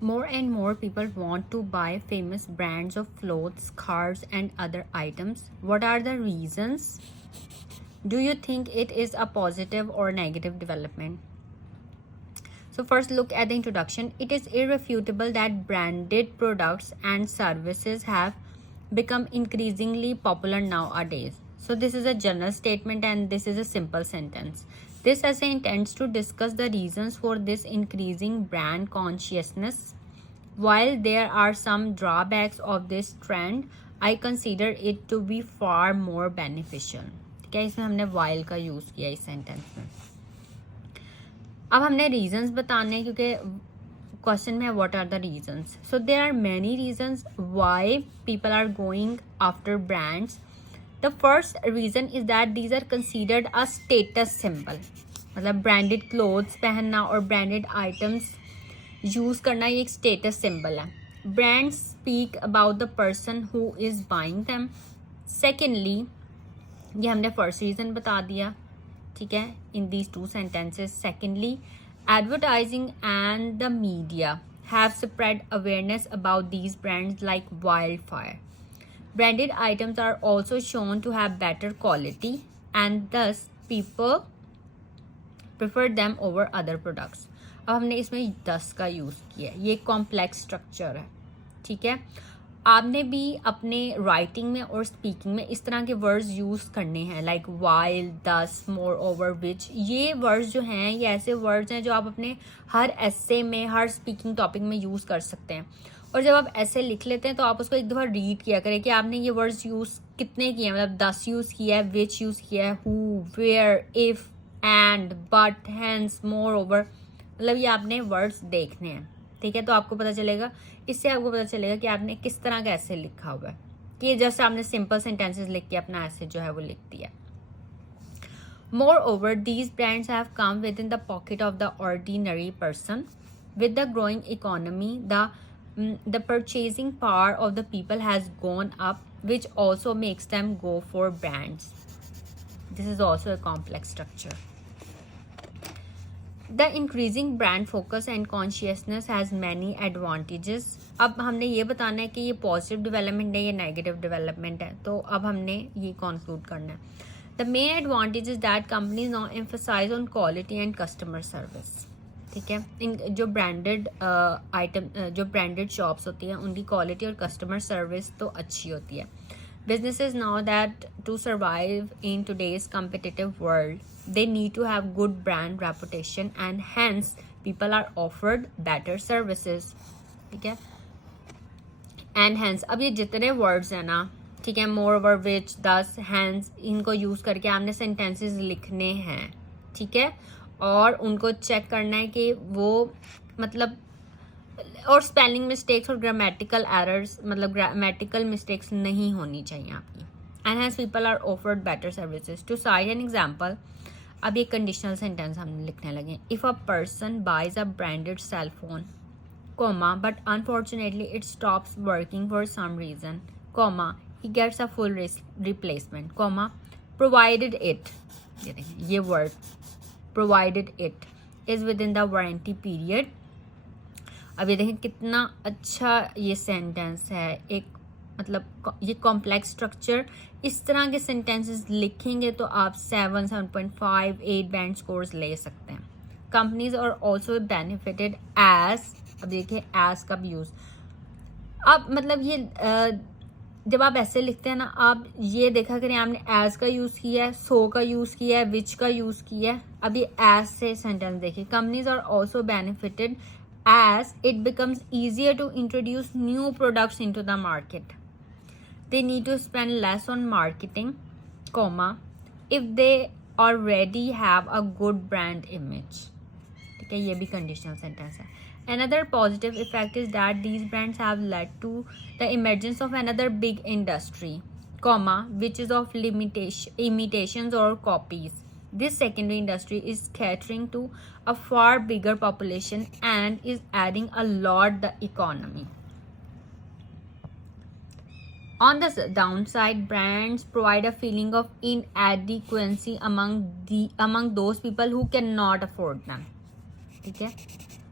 More and more people want to buy famous brands of clothes, cars, and other items. What are the reasons? Do you think it is a positive or negative development? So first, look at the introduction. It is irrefutable that branded products and services have become increasingly popular nowadays. So this is a general statement and this is a simple sentence. This essay intends to discuss the reasons for this increasing brand consciousness. While there are some drawbacks of this trend, I consider it to be far more beneficial. ठीक है, इसमें हमने while का use किया इस sentence में. अब हमने रीजंस बताने हैं क्योंकि क्वेश्चन में है what are the reasons. So there are many reasons why people are going after brands. The first reason is that these are considered a status symbol. मतलब ब्रांडेड क्लोथ्स पहनना और ब्रांडेड आइटम्स यूज़ करना ये एक status symbol है. Brands speak about the person who is buying them. Secondly, ये हमने first reason बता दिया, ठीक है, in these two sentences. Secondly, advertising and the media have spread awareness about these brands like wildfire. Branded items are also shown to have better quality and thus people prefer them over other products. अब हमने इसमें 10 का use किया है. ये complex structure है, ठीक है. आपने भी अपने राइटिंग में और स्पीकिंग में इस तरह के वर्ड्स यूज़ करने हैं, लाइक वाइल, दस, मोर ओवर, विच. ये वर्ड्स जो हैं ये ऐसे वर्ड्स हैं जो आप अपने हर एसे में, हर स्पीकिंग टॉपिक में यूज़ कर सकते हैं. और जब आप ऐसे लिख लेते हैं तो आप उसको एक दफ़ा रीड किया करें कि आपने ये वर्ड्स यूज़ कितने किए हैं. मतलब 10 यूज़ किया है, विच यूज़ किया है, who, where, if, and, but, hence, moreover. मतलब ये आपने वर्ड्स देखने हैं, ठीक है. तो आपको पता चलेगा, इससे आपको पता चलेगा कि आपने किस तरह का ऐसे लिखा हुआ है. कि जस्ट आपने सिंपल सेंटेंसेस लिख के अपना ऐसे जो है वो लिख दिया. Moreover, these brands have come within the pocket of the ordinary person. With the growing economy, the purchasing power of the people has gone up, which also makes them go for brands. This is also a complex structure. The increasing brand focus and consciousness has many advantages. अब हमने ये बताना है कि ये positive development है, ये negative development है. तो अब हमने ये कंक्लूड करना है. The main advantage is that companies now emphasise on quality and customer service. ठीक है, इन जो ब्रांडेड आइटम, जो ब्रांडेड शॉप्स होती हैं उनकी क्वालिटी और कस्टमर सर्विस तो अच्छी होती है. Businesses know that to survive in today's competitive world, they need to have good brand reputation and hence people are offered better services. ठीक है, and hence अब ये जितने words हैं ना, ठीक है, moreover, which, thus, hence, इनको यूज़ करके आपने sentences लिखने हैं, ठीक है, और उनको चेक करना है कि वो मतलब, और स्पेलिंग मिस्टेक्स और ग्रामेटिकल एरर्स, मतलब ग्रामेटिकल मिस्टेक्स नहीं होनी चाहिए आपकी. And has people are offered better services. To cite an example, अब ये कंडीशनल सेंटेंस हम लिखने लगे. If a person buys a branded cell phone, comma, but unfortunately it stops working for some reason, comma, he gets a full replacement, comma, provided it, ये word, provided it is within the warranty period. अब ये देखें कितना अच्छा ये sentence है. एक मतलब ये कॉम्प्लेक्स स्ट्रक्चर, इस तरह के सेंटेंसेस लिखेंगे तो आप 7, 7.5, 8 बैंड स्कोर्स ले सकते हैं. Companies are also benefited as, अब देखिए एज का भी यूज़. अब मतलब ये जब आप ऐसे लिखते हैं ना, आप ये देखा करें आपने एज का यूज़ किया है, सो का यूज़ किया है, विच का यूज़ किया है. अब ये एज से सेंटेंस देखिए. Companies are also benefited as it becomes easier to introduce new products into the market. They need to spend less on marketing, comma, if they already have a good brand image. ठीक है, ये भी conditional sentence है. Another positive effect is that these brands have led to the emergence of another big industry, comma, which is of imitations or copies. This secondary industry is catering to a far bigger population and is adding a lot the economy. On the downside, brands provide a feeling of inadequacy among those people who cannot afford them. ठीक है,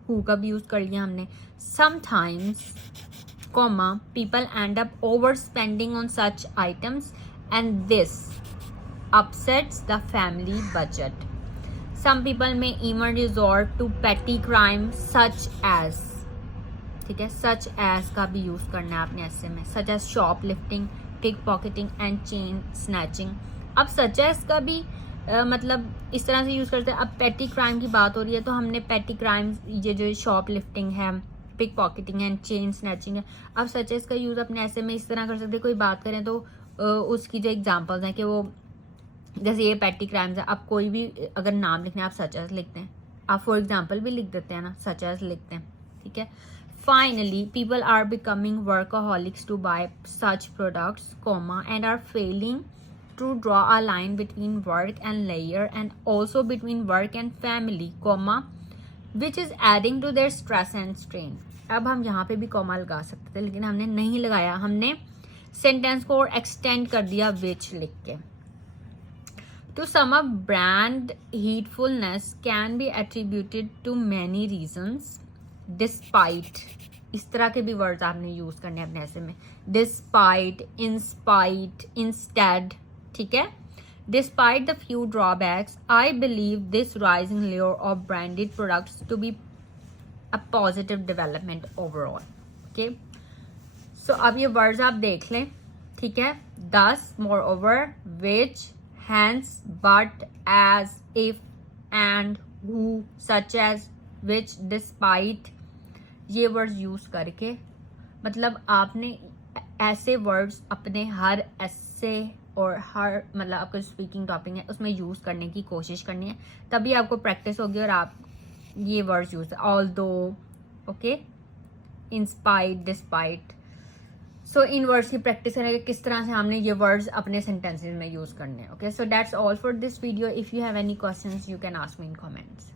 who का भी use कर लिया हमने. Sometimes comma people end up overspending on such items and this upsets the family budget. Some people may even resort to petty crimes such as, ठीक है, such as का भी यूज करना है आपने ऐसे में, such as shoplifting, pickpocketing and chain snatching. अब such as का भी मतलब इस तरह से यूज करते हैं. अब petty crime की बात हो रही है तो हमने petty crimes ये जो shoplifting है, pick pocketing and chain snatching है. अब सचेस का यूज अपने ऐसे में इस तरह कर सकते हैं. कोई बात करें तो उसकी जो एग्जांपल्स हैं कि वो जैसे ये पैटी क्राइम्स है. आप कोई भी अगर नाम लिखना है आप सचेस लिखते हैं, आप फॉर एग्जांपल भी लिख देते हैं ना, सचेस लिखते हैं. ठीक है. Finally people are becoming workaholics to buy such products comma and are failing to draw a line between work and लेयर and also between work and family comma which is adding to their stress and strain. अब हम यहाँ पे भी comma लगा सकते थे लेकिन हमने नहीं लगाया. हमने सेंटेंस को और एक्सटेंड कर दिया विच लिख के. To sum up, brand hatefulness can be attributed to many reasons. Despite, इस तरह के भी वर्ड्स आपने यूज करने हैं अपने ऐसे में. Despite, in spite, instead. ठीक है. Despite the few drawbacks, I believe this rising layer of branded products to be a positive development overall. Okay. So अब ये words आप देख लें. ठीक है. Thus, moreover, which, hence, but, as, if, and, who, such as, which, despite, ये words use करके मतलब आपने ऐसे words अपने हर ऐसे और हर मतलब आपका स्पीकिंग टॉपिक है उसमें यूज करने की कोशिश करनी है. तभी आपको प्रैक्टिस होगी और आप ये words use, although, okay, in spite, despite. So इन वर्ड्स की प्रैक्टिस करेंगे किस तरह से हमने ये वर्ड्स अपने सेंटेंसेस में यूज करने हैं. Okay, so that's all for this video. If you have any questions you can ask me in comments.